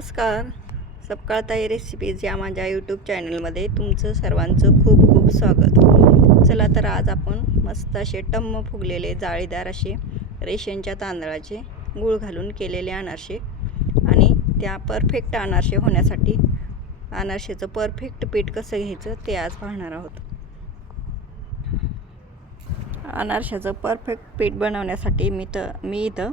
नमस्कार. सपकाळताई रेसिपीज या माझ्या यूट्यूब चॅनलमध्ये तुमचं सर्वांचं खूप खूप स्वागत. चला तर आज आपण मस्त असे टम्म फुगलेले जाळीदार असे रेशनच्या तांदळाचे गूळ घालून केलेले अनारसे आणि त्या परफेक्ट अनारसे होण्यासाठी अनारसेचं परफेक्ट पीठ कसं घ्यायचं ते आज पाहणार आहोत. अनारशाचं परफेक्ट पीठ बनवण्यासाठी मी इथं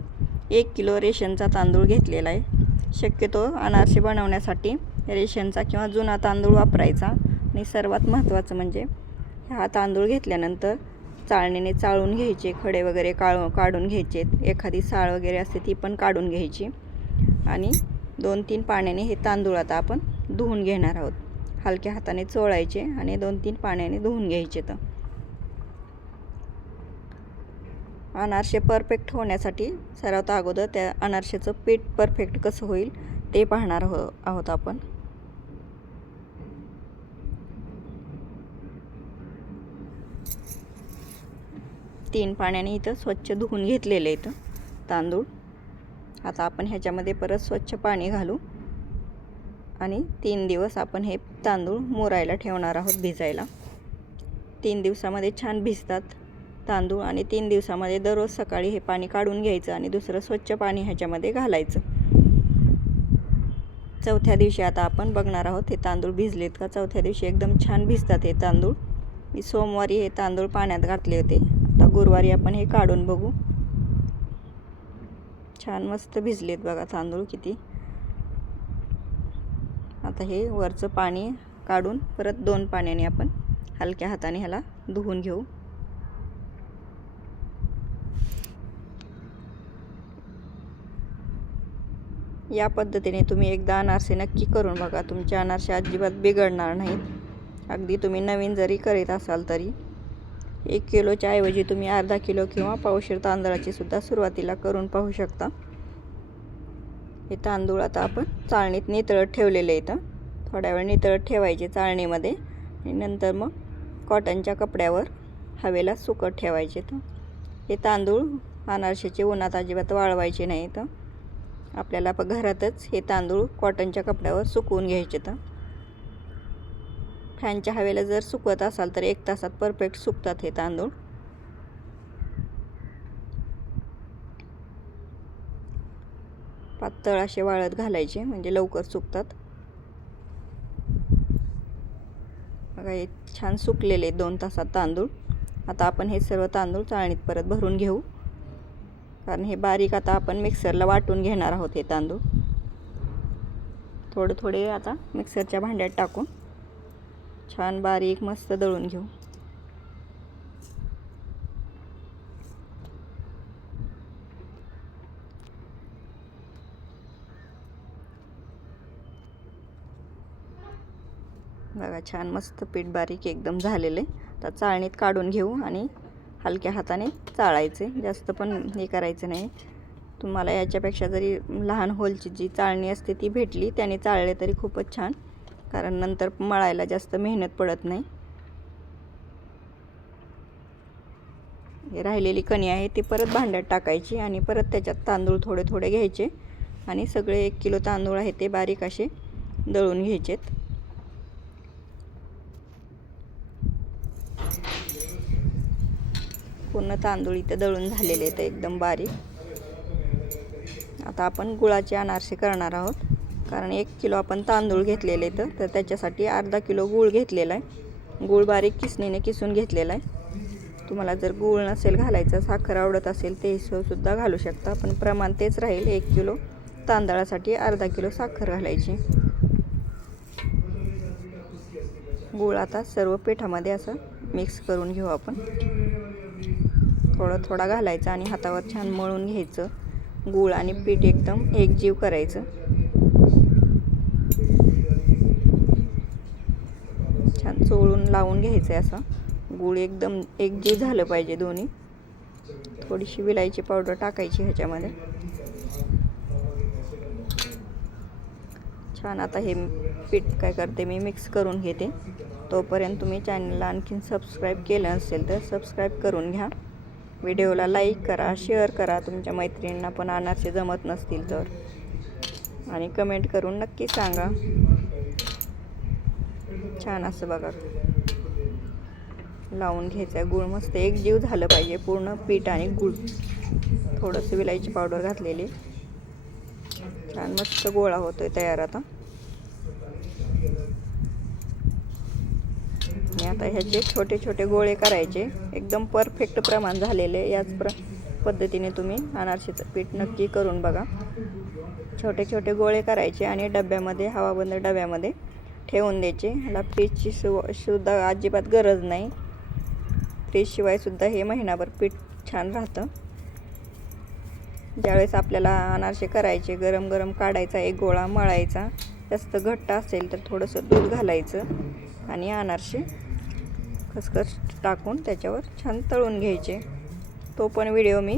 1 किलो रेशनचा तांदूळ घेतलेला आहे. शक्यतो अनारसे बनवण्यासाठी रेशनचा किंवा जुना तांदूळ वापरायचा. आणि सर्वात महत्त्वाचं म्हणजे हा तांदूळ घेतल्यानंतर चाळणीने चाळून घ्यायचे, खडे वगैरे काढून घ्यायचे, एखादी साळ वगैरे असते ती पण काढून घ्यायची आणि 2-3 पाण्याने हे तांदूळ आता आपण धुवून घेणार आहोत. हलक्या हाताने चोळायचे आणि 2-3 पाण्याने धुवून घ्यायचे. तर अनारसे परफेक्ट होण्यासाठी सर्वात अगोदर त्या अनारसेचं पीठ परफेक्ट कसं होईल ते पाहणार आहोत आपण. तीन पाण्याने इथं स्वच्छ धुवून घेतलेले इथं तांदूळ. आता आपण ह्याच्यामध्ये परत स्वच्छ पाणी घालू आणि 3 दिवस आपण हे तांदूळ मुरायला ठेवणार आहोत, भिजायला. 3 दिवसामध्ये छान भिजतात तांदूळ आणि 3 दिवसामध्ये दररोज सकाळी हे पाणी काढून घ्यायचं आणि दुसरं स्वच्छ पाणी ह्याच्यामध्ये घालायचं. चौथ्या दिवशी आता आपण बघणार आहोत हे तांदूळ भिजलेत का. चौथ्या दिवशी एकदम छान भिजतात हे तांदूळ. मी सोमवारी हे तांदूळ पाण्यात घातले होते. आता गुरुवारी आपण हे काढून बघू. छान मस्त भिजलेत बघा तांदूळ किती. आता हे वरचं पाणी काढून परत 2 पाण्याने आपण हलक्या हाताने ह्याला धुवून घेऊ. या पद्धतीने तुम्ही एकदा अनारसे नक्की करून बघा. तुमचे अनारसे अजिबात बिघडणार नाहीत. अगदी तुम्ही नवीन जरी करीत असाल तरी 1 किलोच्या ऐवजी तुम्ही अर्धा किलो किंवा पावशेर तांदळाची सुद्धा सुरुवातीला करून पाहू शकता. हे तांदूळ आता आपण चाळणीत नितळत ठेवलेले आहेत. थोड्या वेळ नितळत ठेवायचे चाळणीमध्ये आणि नंतर मग कॉटनच्या कपड्यावर हवेला सुकत ठेवायचे. तर हे तांदूळ अनारसेचे उन्हात अजिबात वाळवायचे नाहीत. आपल्याला घरातच हे तांदूळ कॉटनच्या कपड्यावर सुकवून घ्यायचे. तर फॅनच्या हवेला जर सुकवत असाल तर 1 तासात परफेक्ट सुकतात हे तांदूळ. पातळ असे वाळत घालायचे म्हणजे लवकर सुकतात. बघा हे छान सुकलेले 2 तासात तांदूळ. आता आपण हे सर्व तांदूळ चाळणीत परत भरून घेऊ, कारण हे बारीक आता आपण मिक्सरला वाटून घेणार आहोत. हे तांदूळ थोडे थोडे आता मिक्सरच्या भांड्यात टाकून छान बारीक मस्त दळून घेऊ. बघा छान मस्त पीठ बारीक एकदम झालेले. आता चाळणीत काढून घेऊ आणि हलक्या हाताने चाळायचे, जास्त पण हे करायचं नाही. तुम्हाला याच्यापेक्षा जरी लहान होलची जी चाळणी असते ती भेटली त्याने चाळले तरी खूपच छान, कारण नंतर मळायला जास्त मेहनत पडत नाही. हे राहिलेली कणी आहे ती परत भांड्यात टाकायची आणि परत त्याच्यात तांदूळ थोडे थोडे घ्यायचे आणि सगळे 1 किलो तांदूळ आहे ते बारीक असे दळून घ्यायचेत. पूर्ण तांदूळ इथं दळून झालेले आहेत एकदम बारीक. आता आपण गुळाचे अनारसे करणार आहोत, कारण 1 किलो आपण तांदूळ घेतलेले तर त्याच्यासाठी अर्धा किलो गूळ घेतलेला आहे. गूळ बारीक किसणीने किसून घेतलेला आहे. तुम्हाला जर गूळ नसेल घालायचं, साखर आवडत असेल ते सुद्धा घालू शकता, पण प्रमाण तेच राहील. 1 किलो तांदळासाठी अर्धा किलो साखर घालायची. गूळ आता सर्व पिठामध्ये असं मिक्स करून घेऊ आपण. थोडा थोडा घालायचा आणि हातावर छान मळून घ्यायचं. गूळ आणि पीठ एकदम एकजीव करायचं. छान चोळून लावून घ्यायचं आहे असं. गूळ एकदम एकजीव झालं पाहिजे दोन्ही. थोडीशी विलायची पावडर टाकायची ह्याच्यामध्ये. छान आता हे पीठ काय करते मी मिक्स करून घेते. तोपर्यंत तुम्ही चॅनलला आणखीन सबस्क्राईब केलं असेल तर सबस्क्राईब करून घ्या. व्हिडिओला लाईक करा, शेअर करा तुमच्या मैत्रिणींना पण अनारसे जमत नसतील तर. आणि कमेंट करून नक्की सांगा. छान असं बघा लावून घ्यायचं. गूळ मस्त एक जीव झालं पाहिजे पूर्ण पीठ आणि गूळ. थोडंसं विलायची पावडर घातलेली. छान मस्त गोळा होतोय तयार आता. आणि आता ह्याचे छोटे छोटे गोळे करायचे. एकदम परफेक्ट प्रमाण झालेले. याच पद्धतीने तुम्ही अनारशीचं पीठ नक्की करून बघा. छोटे छोटे गोळे करायचे आणि डब्यामध्ये, हवाबंद डब्यामध्ये ठेवून द्यायचे. ह्याला फ्रीजची सुद्धा अजिबात गरज नाही. फ्रीजशिवाय सुद्धा हे महिनाभर पीठ छान राहतं. ज्यावेळेस आपल्याला अनारसे करायचे, गरम गरम काढायचा, एक गोळा मळायचा. जास्त घट्ट असेल तर थोडंसं दूध घालायचं आणि अनारसे खसखस टाकून त्याच्यावर छान तळून घ्यायचे. तो पण व्हिडिओ मी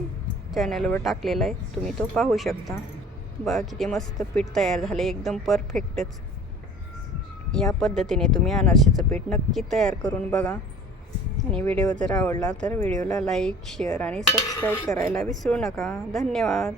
चॅनलवर टाकलेला आहे, तुम्ही तो पाहू शकता. बघा किती मस्त पीठ तयार झालं, एकदम परफेक्टच. या पद्धतीने तुम्ही अनारशीचं पीठ नक्की तयार करून बघा. आणि व्हिडिओ जर आवडला तर व्हिडिओला लाईक, शेअर आणि सबस्क्राईब करायला विसरू नका. धन्यवाद.